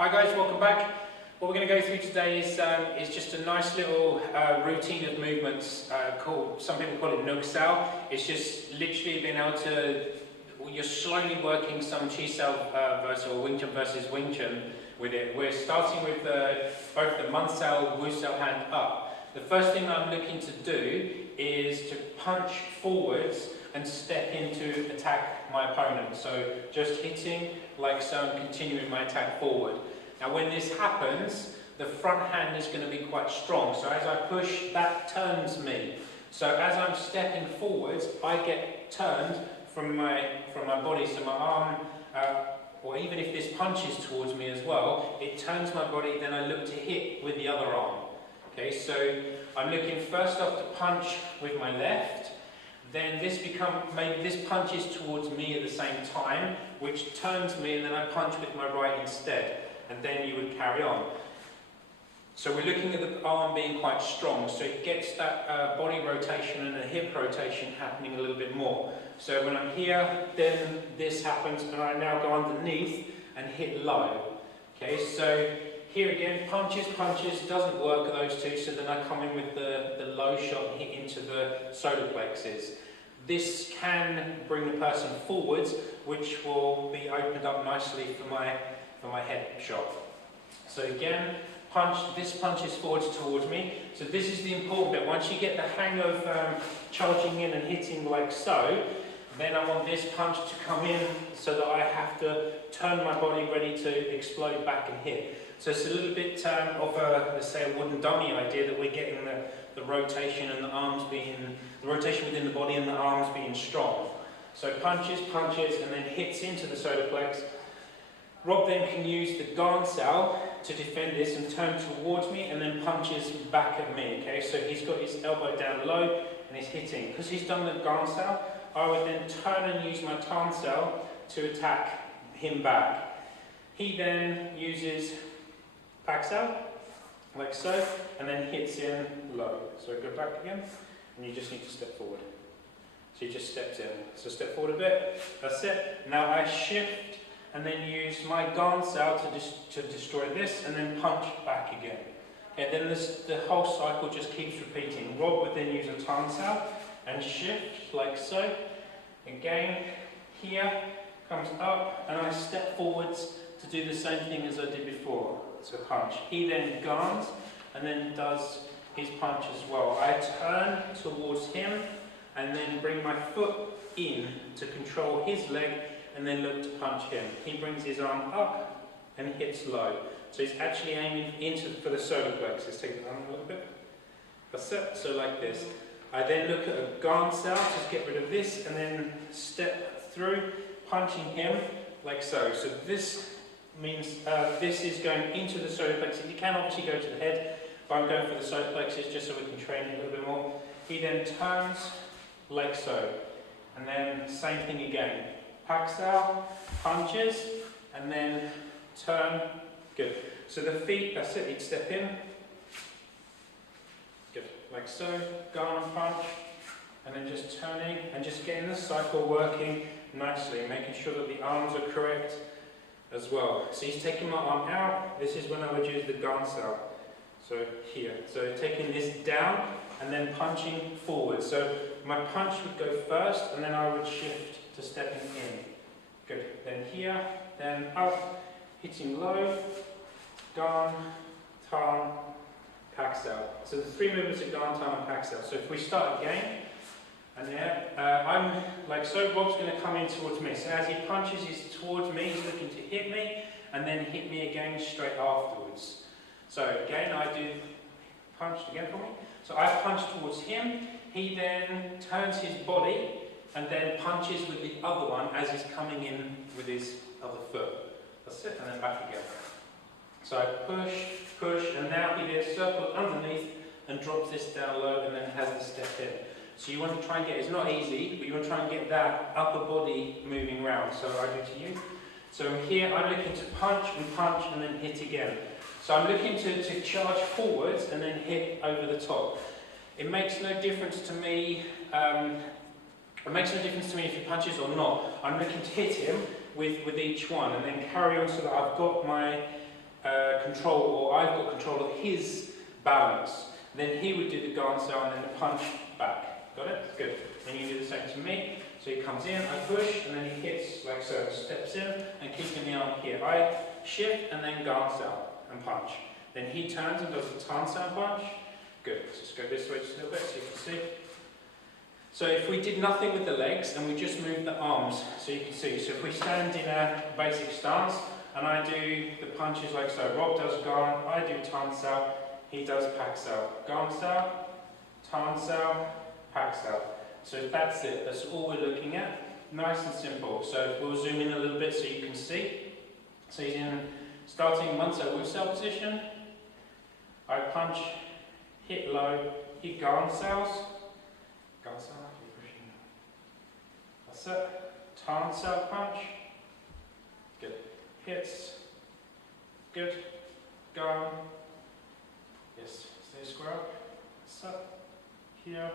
Hi guys, welcome back. What we're going to go through today is just a nice little routine of movements called, some people call it Nook Sao. It's just literally being able to, you're slowly working some Chi Sao versus or Wing Chun versus Wing Chun with it. We're starting with both the Man Sao, Wu Sao hand up. The first thing I'm looking to do is to punch forwards and step in to attack my opponent. So just hitting like so and continuing my attack forward. Now when this happens, the front hand is going to be quite strong. So as I push, that turns me. So as I'm stepping forwards, I get turned from my body. So my arm, or even if this punches towards me as well, it turns my body, then I look to hit with the other arm. Okay, so I'm looking first off to punch with my left. Then maybe this punches towards me at the same time, which turns me, and then I punch with my right instead. And then you would carry on. So we're looking at the arm being quite strong, so it gets that body rotation and a hip rotation happening a little bit more. So when I'm here, then this happens, and I now go underneath and hit low. Okay, so here again, punches, doesn't work at those two, so then I come in with the low shot and hit into the solar plexus. This can bring the person forwards, which will be opened up nicely for my head shot. So again, this punches forwards towards me. So this is the important bit. Once you get the hang of charging in and hitting like so, then I want this punch to come in so that I have to turn my body ready to explode back and hit. So it's a little bit of a, let's say, a wooden dummy idea that we're getting the rotation and the arms being, the rotation within the body and the arms being strong. So punches, and then hits into the solar plex. Rob then can use the Gan Sao to defend this and turn towards me and then punches back at me. Okay, so he's got his elbow down low and he's hitting. Because he's done the Gan Sao, I would then turn and use my Tan Sao to attack him back. He then uses Pak Sao, like so, and then hits in low. So go back again, and you just need to step forward. So you just stepped in. So step forward a bit, that's it. Now I shift and then use my Gan Sao to destroy this, and then punch back again. Okay, then the whole cycle just keeps repeating. Rob would then use a Tan Sao and shift like so. Again, here, comes up, and I step forwards to do the same thing as I did before. So punch. He then guns, and then does his punch as well. I turn towards him, and then bring my foot in to control his leg, and then look to punch him. He brings his arm up and hits low. So he's actually aiming for the solar plexus. Take the arm a little bit. That's it. So like this. I then look at a Gan Sao, just get rid of this, and then step through, punching him like so. So this means this is going into the solar plexus. You can obviously go to the head, but I'm going for the solar plexus just so we can train it a little bit more. He then turns like so. And then same thing again. Pak Sao, punches, and then turn. Good. So the feet, that's it, he'd step in. Good. Like so, Gan and punch, and then just turning and just getting the cycle working nicely, making sure that the arms are correct as well. So he's taking my arm out. This is when I would use the Gan Sao. So here. So taking this down and then punching forward. So my punch would go first, and then I would shift to stepping in. Good. Then here, then up, hitting low, Gan, Tan, Pak Sao. So the three movements of Gan, Tan, and Pak Sao. So if we start again, and there, I'm like so, Rob's going to come in towards me. So as he punches, he's towards me, he's looking to hit me, and then hit me again straight afterwards. So again, I do punched again for me. So I punch towards him, he then turns his body, and then punches with the other one as he's coming in with his other foot. That's it, and then back again. So I push, and now he then circles underneath and drops this down low, and then has the step in. So you want to try and get, it's not easy, but you want to try and get that upper body moving around. So I do to you. So here I'm looking to punch, and then hit again. So I'm looking to charge forwards and then hit over the top. It makes no difference to me. If he punches or not. I'm looking to hit him with each one, and then carry on so that I've got my control, or I've got control of his balance. Then he would do the Gansau and then the punch back. Got it? Good. Then you do the same to me. So he comes in, I push, and then he hits like so, steps in, and keeping the arm here. I shift and then Gansau and punch. Then he turns and does the Tansau punch. Good. Let's just go this way just a little bit so you can see. So if we did nothing with the legs and we just moved the arms, so you can see. So if we stand in a basic stance and I do the punches like so, Rob does Gan, I do Tansau, he does Paksau. Gansau, Tansau, Paksau. So that's it. That's all we're looking at. Nice and simple. So we'll zoom in a little bit so you can see. So he's in starting Munsau Wusau position. I punch, hit low, he Gansaus. Gansau, that's it. Tansau punch. Good. Hits. Good. Gan. Yes. Stay square up. That's it. Here.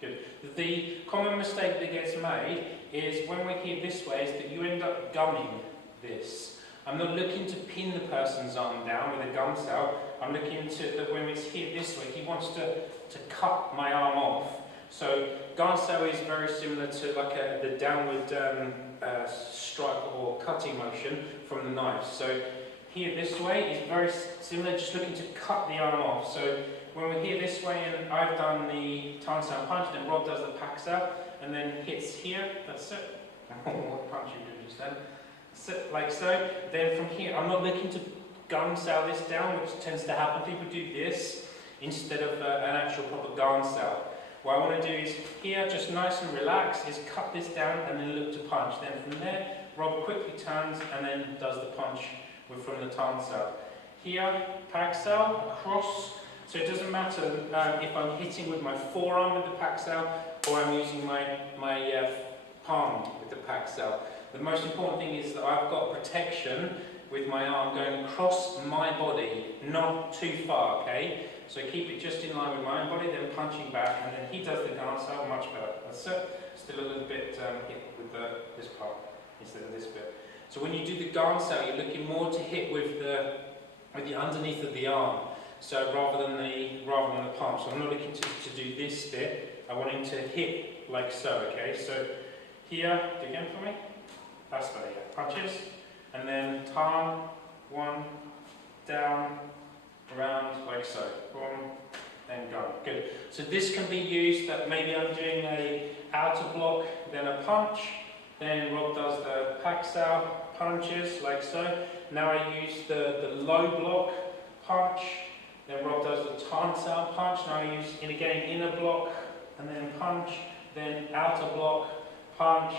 Good. The common mistake that gets made is when we hit this way is that you end up gumming this. I'm not looking to pin the person's arm down with a Gansau. I'm looking to that when it's hit this way, he wants to cut my arm off. So Gansau is very similar to like the downward strike or cutting motion from the knife. So here this way is very similar, just looking to cut the arm off. So when we're here this way and I've done the Tansau punch, then Rob does the Paksau and then hits here, that's it. What punch you do just then? That's it, like so. Then from here, I'm not looking to Gansau this down, which tends to happen. People do this instead of an actual proper Gansau. What I want to do is here, just nice and relaxed, is cut this down and then look to punch. Then from there, Rob quickly turns and then does the punch from the Tansau. Here, Paksau, across. So it doesn't matter if I'm hitting with my forearm with the Paksau or I'm using my palm with the Paksau. The most important thing is that I've got protection with my arm going across my body, not too far, okay? So keep it just in line with my own body, then punching back, and then he does the Gansau much better. That's it. Still a little bit hit with this part instead of this bit. So when you do the Gansau, you're looking more to hit with the underneath of the arm. So rather than the palm. So I'm not looking to do this bit. I want him to hit like so, okay? So here, do again for me. That's better, yeah. Punches. And then turn, one, down, around, like so. Boom, then go. Good. So this can be used that maybe I'm doing a outer block, then a punch. Then Rob does the Paksau punches, like so. Now I use the low block punch. Then Rob does the Tansau punch. Now I use, again, inner block, and then punch. Then outer block, punch.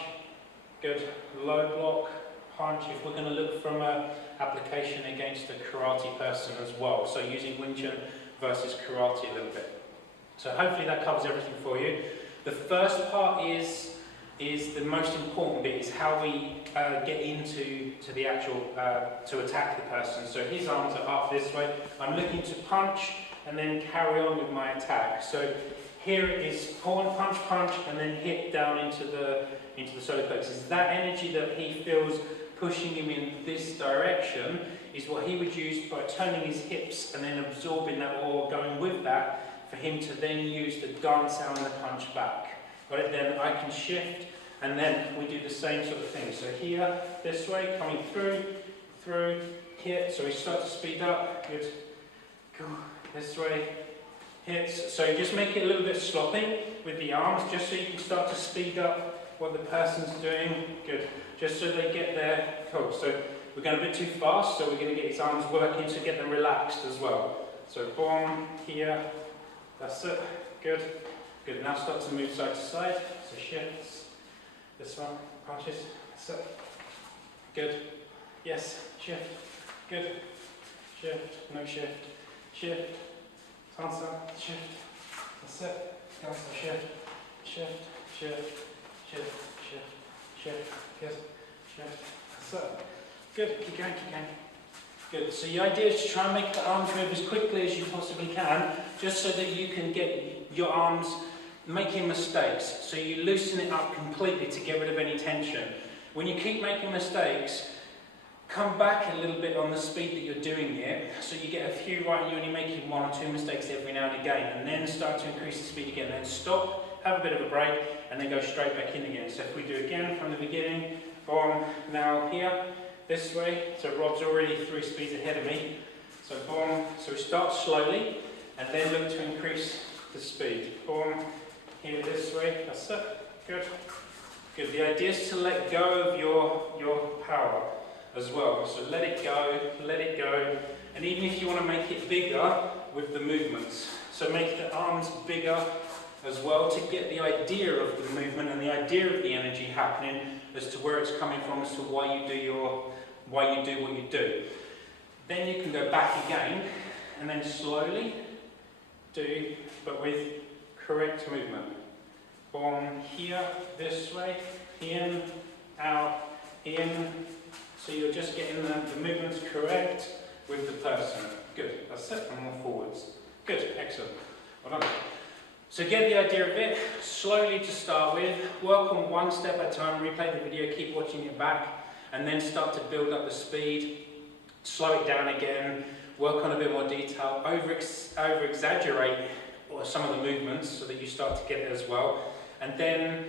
Good. Low block, punch. If we're going to look from an application against a karate person as well. So using Wing Chun versus karate a little bit. So hopefully that covers everything for you. The first part is the most important bit, is how we get into the actual, to attack the person. So his arms are up this way. I'm looking to punch and then carry on with my attack. So here it is pawn, punch, punch, and then hit down into the solar plexus. That energy that he feels pushing him in this direction is what he would use by turning his hips and then absorbing that, or going with that, for him to then use the Gansau and the punch back. Got it? Then I can shift, and then we do the same sort of thing. So here, this way, coming through, hit. So we start to speed up. Good. Go this way. Hits. So just make it a little bit sloppy with the arms, just so you can start to speed up what the person's doing. Good. Just so they get there. Cool. So we're going a bit too fast, so we're going to get his arms working to get them relaxed as well. So boom, here. That's it. Good. Good. Now start to move side to side. So shifts. This one. Punches. That's it. Good. Yes. Shift. Good. Shift. No shift. Shift. Tansau. Shift. That's it. Tansau. Shift. Shift. Shift. Shift. Shift. Shift. Good. Shift. That's it. Good. Keep going. Keep going. Good. So the idea is to try and make the arms move as quickly as you possibly can, just so that you can get your arms making mistakes. So you loosen it up completely to get rid of any tension. When you keep making mistakes, come back a little bit on the speed that you're doing it, so you get a few right and you're only making 1 or 2 mistakes every now and again, and then start to increase the speed again, then stop, have a bit of a break, and then go straight back in again. So if we do again from the beginning, boom, now here, this way, so Rob's already 3 speeds ahead of me, so boom, so we start slowly, and then look to increase the speed. Boom, here this way, that's it, good. Good, the idea is to let go of your power as well. So let it go, and even if you want to make it bigger with the movements, so make the arms bigger as well to get the idea of the movement and the idea of the energy happening as to where it's coming from, as to why you do what you do. Then you can go back again, and then slowly do, but with correct movement. Boom, here, this way, in, out, in. So you're just getting the movements correct with the person. Good, that's it, and more forwards. Good, excellent, well done. So get the idea of it, slowly to start with, work on 1 step at a time, replay the video, keep watching it back, and then start to build up the speed, slow it down again, work on a bit more detail, over-exaggerate some of the movements so that you start to get it as well, and then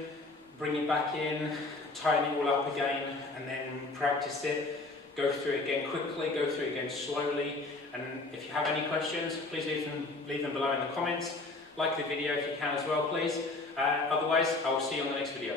bring it back in, tighten it all up again, and then practice it, go through it again quickly, go through it again slowly, and if you have any questions, please leave them below in the comments. Like the video if you can as well, please. Otherwise, I will see you on the next video.